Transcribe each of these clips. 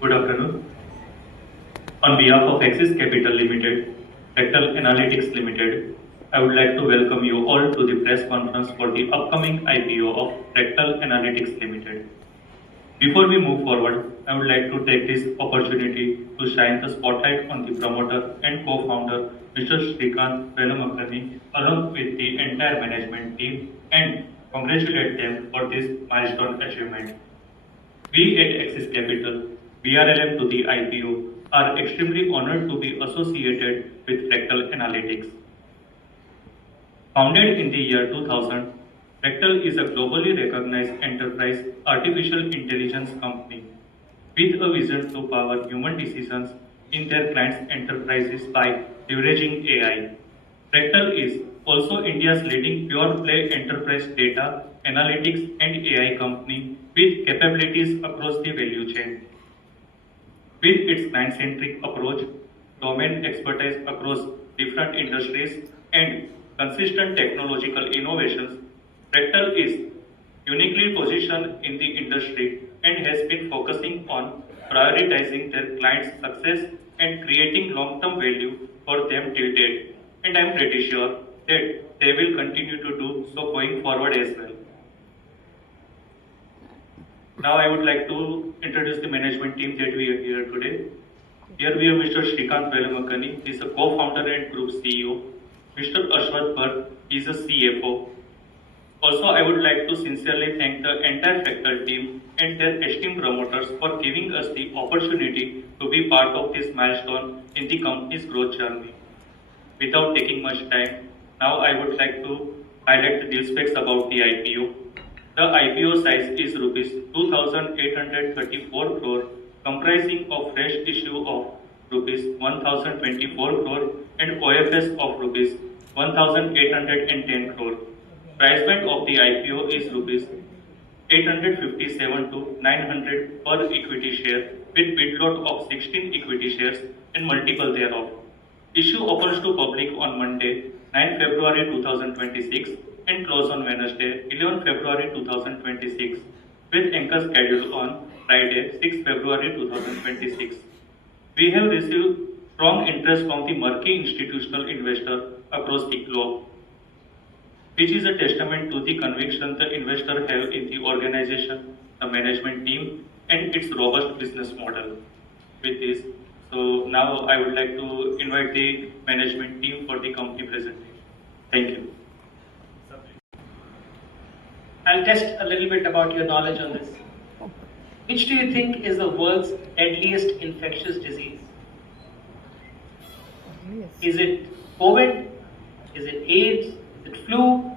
Good afternoon. On behalf of Axis Capital Limited, Fractal Analytics Limited, I would like to welcome you all to the press conference for the upcoming IPO of Fractal Analytics Limited. Before we move forward, I would like to take this opportunity to shine the spotlight on the promoter and co-founder, Mr. Srikant Velumakani, along with the entire management team, and congratulate them for this milestone achievement. We at Axis Capital, BRLM to the IPO, are extremely honored to be associated with Fractal Analytics. Founded in the year 2000, Fractal is a globally recognized enterprise artificial intelligence company with a vision to power human decisions in their clients' enterprises by leveraging AI. Fractal is also India's leading pure-play enterprise data, analytics and AI company with capabilities across the value chain. With its client-centric approach, domain expertise across different industries, and consistent technological innovations, Fractal is uniquely positioned in the industry and has been focusing on prioritizing their clients' success and creating long-term value for them till date. And I'm pretty sure that they will continue to do so going forward as well. Now I would like to introduce the management team that we are here today. Here we have Mr. Srikant Velumakani, he is a co-founder and group CEO. Mr. Ashwath Bhatt, he is a CFO. Also, I would like to sincerely thank the entire Fractal team and their esteemed promoters for giving us the opportunity to be part of this milestone in the company's growth journey. Without taking much time, now I would like to highlight the deal specs about the IPO. The IPO size is rupees 2,834 crore, comprising of fresh issue of rupees 1,024 crore and OFS of rupees 1,810 crore. Price band of the IPO is rupees 857 to 900 per equity share with bid lot of 16 equity shares and multiple thereof. Issue opens to public on Monday, 9 February 2026 and close on Wednesday, 11 February 2026 with anchor scheduled on Friday, 6 February 2026. We have received strong interest from the marquee institutional investor across the globe, which is a testament to the conviction the investor have in the organization, the management team, and its robust business model. With this, so now I would like to invite the management team for the company presentation. Thank you. I'll test a little bit about your knowledge on this. Which do you think is the world's deadliest infectious disease? Is it COVID? Is it AIDS? Is it flu?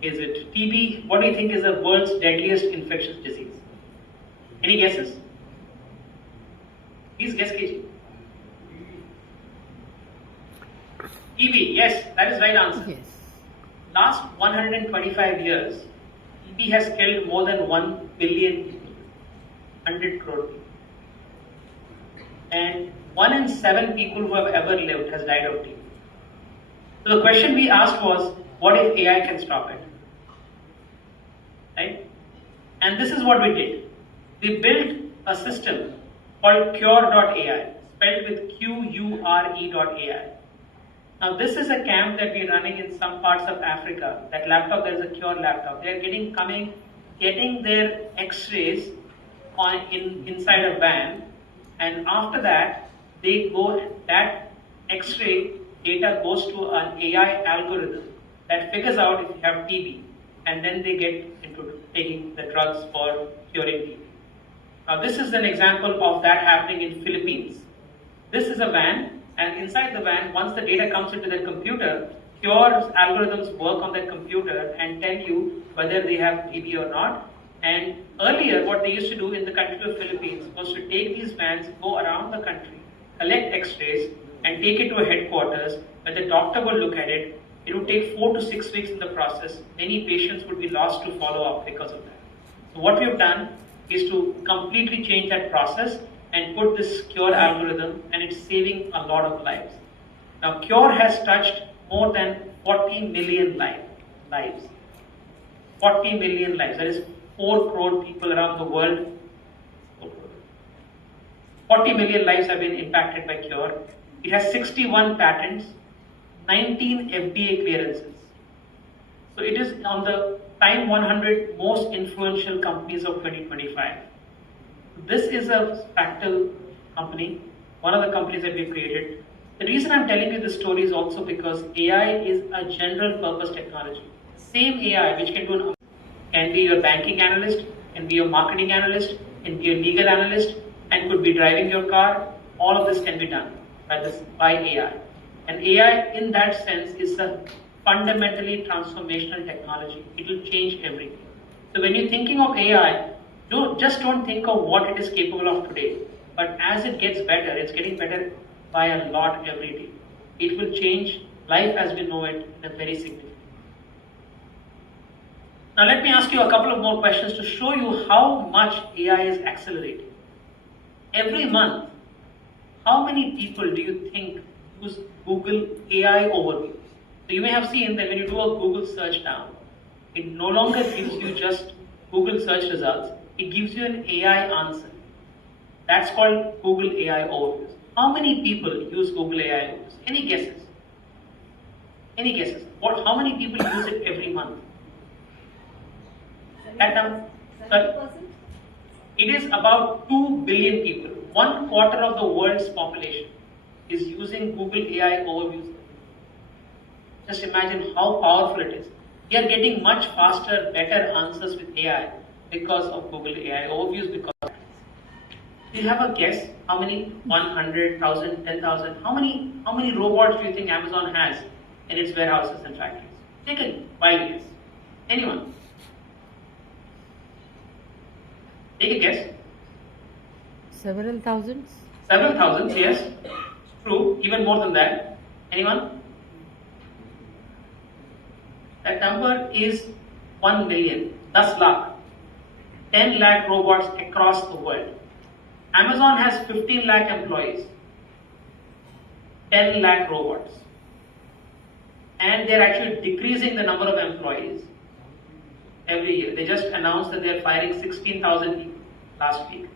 Is it TB? What do you think is the world's deadliest infectious disease? Any guesses? Please guess, KG. TB, yes, that is right answer. Yes. Last 125 years, TB has killed more than 1 billion people, 100 crore people. And 1 in 7 people who have ever lived has died of TB. So the question we asked was, what if AI can stop it? Right? And this is what we did. We built a system called Cure.ai, spelled with Qure.ai. Now this is a camp that we're running in some parts of Africa. That laptop, there is a Cure laptop. They are getting their X-rays inside a van, and after that, that X-ray data goes to an AI algorithm that figures out if you have TB, and then they get into taking the drugs for curing TB. Now this is an example of that happening in Philippines. This is a van, and inside the van, once the data comes into the computer, Cure's algorithms work on that computer and tell you whether they have TB or not. And earlier, what they used to do in the country of Philippines was to take these vans, go around the country, collect X-rays, and take it to a headquarters where the doctor will look at it. It would take 4 to 6 weeks in the process. Many patients would be lost to follow up because of that. So what we have done is to completely change that process and put this Cure algorithm, and it's saving a lot of lives. Now Cure has touched more than 40 million lives. 40 million lives. That is 4 crore people around the world. 40 million lives have been impacted by Cure. It has 61 patents, 19 FDA clearances. So it is on the Time 100 most influential companies of 2025. This is a Fractal company, one of the companies that we created. The reason I'm telling you this story is also because AI is a general purpose technology. Same AI which can be your banking analyst, can be your marketing analyst, can be a legal analyst, and could be driving your car. All of this can be done by AI. And AI in that sense is a fundamentally transformational technology. It will change everything. So when you're thinking of AI, don't think of what it is capable of today. But as it gets better, it's getting better by a lot every day. It will change life as we know it in a very significant way. Now let me ask you a couple of more questions to show you how much AI is accelerating. Every month, how many people do you think use Google AI overviews? So you may have seen that when you do a Google search now, it no longer gives you just Google search results, it gives you an AI answer. That's called Google AI overviews. How many people use Google AI overviews? Any guesses? Any guesses? How many people use it every month? That number? 70%? It is about 2 billion people. 1/4 of the world's population is using Google AI overviews. Just imagine how powerful it is. We are getting much faster, better answers with AI because of Google AI overviews. Do you have a guess? How many? 100,000, 10,000? How many robots do you think Amazon has in its warehouses and factories? Take a wild guess. Anyone? Take a guess. Several thousands? Several thousands, yes. True. Even more than that. Anyone? That number is 1 million. 10 lakh. 10 lakh robots across the world. Amazon has 15 lakh employees. 10 lakh robots. And they're actually decreasing the number of employees every year. They just announced that they're firing 16,000 people last week.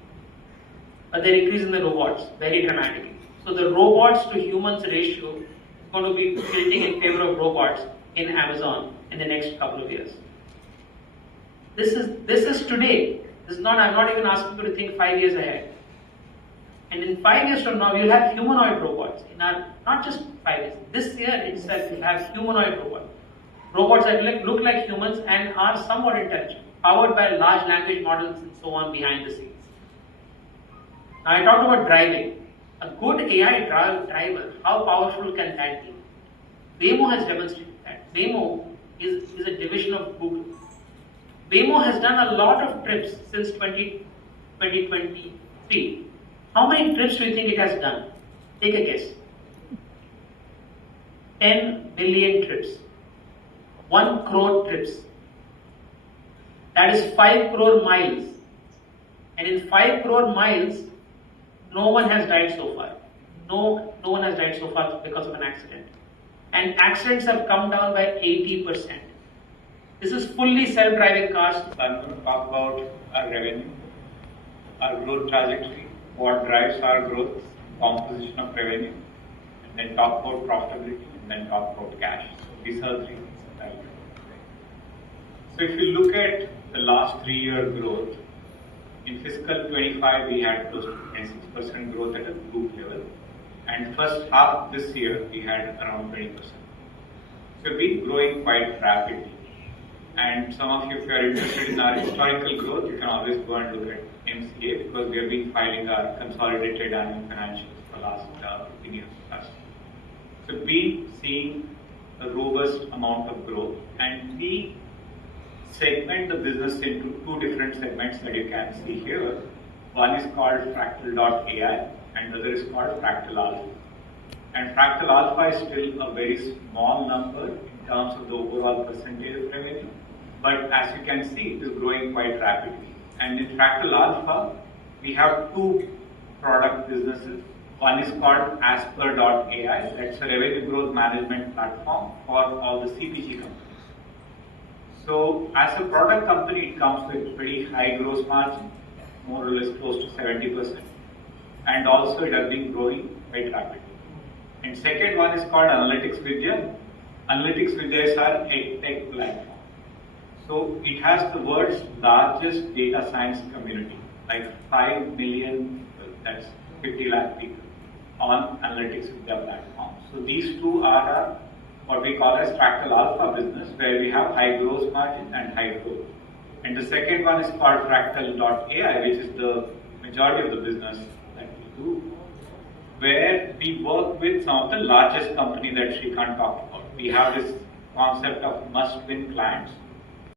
But they're increasing the robots very dramatically. So the robots to humans ratio is going to be tilting in favor of robots in Amazon in the next couple of years. This is today. I'm not even asking you to think 5 years ahead. And in 5 years from now, we'll have humanoid robots. Not just 5 years. This year itself, we'll have humanoid robots. Robots that look like humans and are somewhat intelligent, powered by large language models and so on behind the scenes. Now I talked about driving. A good AI driver, how powerful can that be? Waymo has demonstrated that. Waymo is a division of Google. Waymo has done a lot of trips since 2023. How many trips do you think it has done? Take a guess. 10 billion trips. 1 crore trips. That is 5 crore miles. And in 5 crore miles, no one has died so far. No one has died so far because of an accident. And accidents have come down by 80%. This is fully self-driving cars. I'm going to talk about our revenue, our growth trajectory, what drives our growth, composition of revenue, and then talk about profitability, and then talk about cash. So these are 3 things that I'll do. So if you look at the last 3-year growth, in fiscal 25 we had close to 26% growth at a group level, and first half this year we had around 20%. So we've been growing quite rapidly. And some of you, if you are interested in our historical growth, you can always go and look at MCA because we have been filing our consolidated annual financials for the last 15 years plus. So we seeing a robust amount of growth, and we segment the business into 2 different segments that you can see here. One is called Fractal.ai and the other is called Fractal Alpha. And Fractal Alpha is still a very small number in terms of the overall percentage of revenue. But as you can see, it is growing quite rapidly. And in Fractal Alpha, we have 2 product businesses. One is called Asper.ai, that's a revenue growth management platform for all the CPG companies. So as a product company, it comes with pretty high gross margin, more or less close to 70%. and also it has been growing quite rapidly. And second one is called Analytics Vidya. Analytics Vidya is our tech platform. So it has the world's largest data science community, like 5 million, that's 50 lakh people on Analytics Vidya platform. So these two are our, what we call as Fractal Alpha business, where we have high gross margin and high growth. And the second one is called Fractal.ai, which is the majority of the business that we do, where we work with some of the largest companies that Srikanth talked about. We have this concept of must-win clients.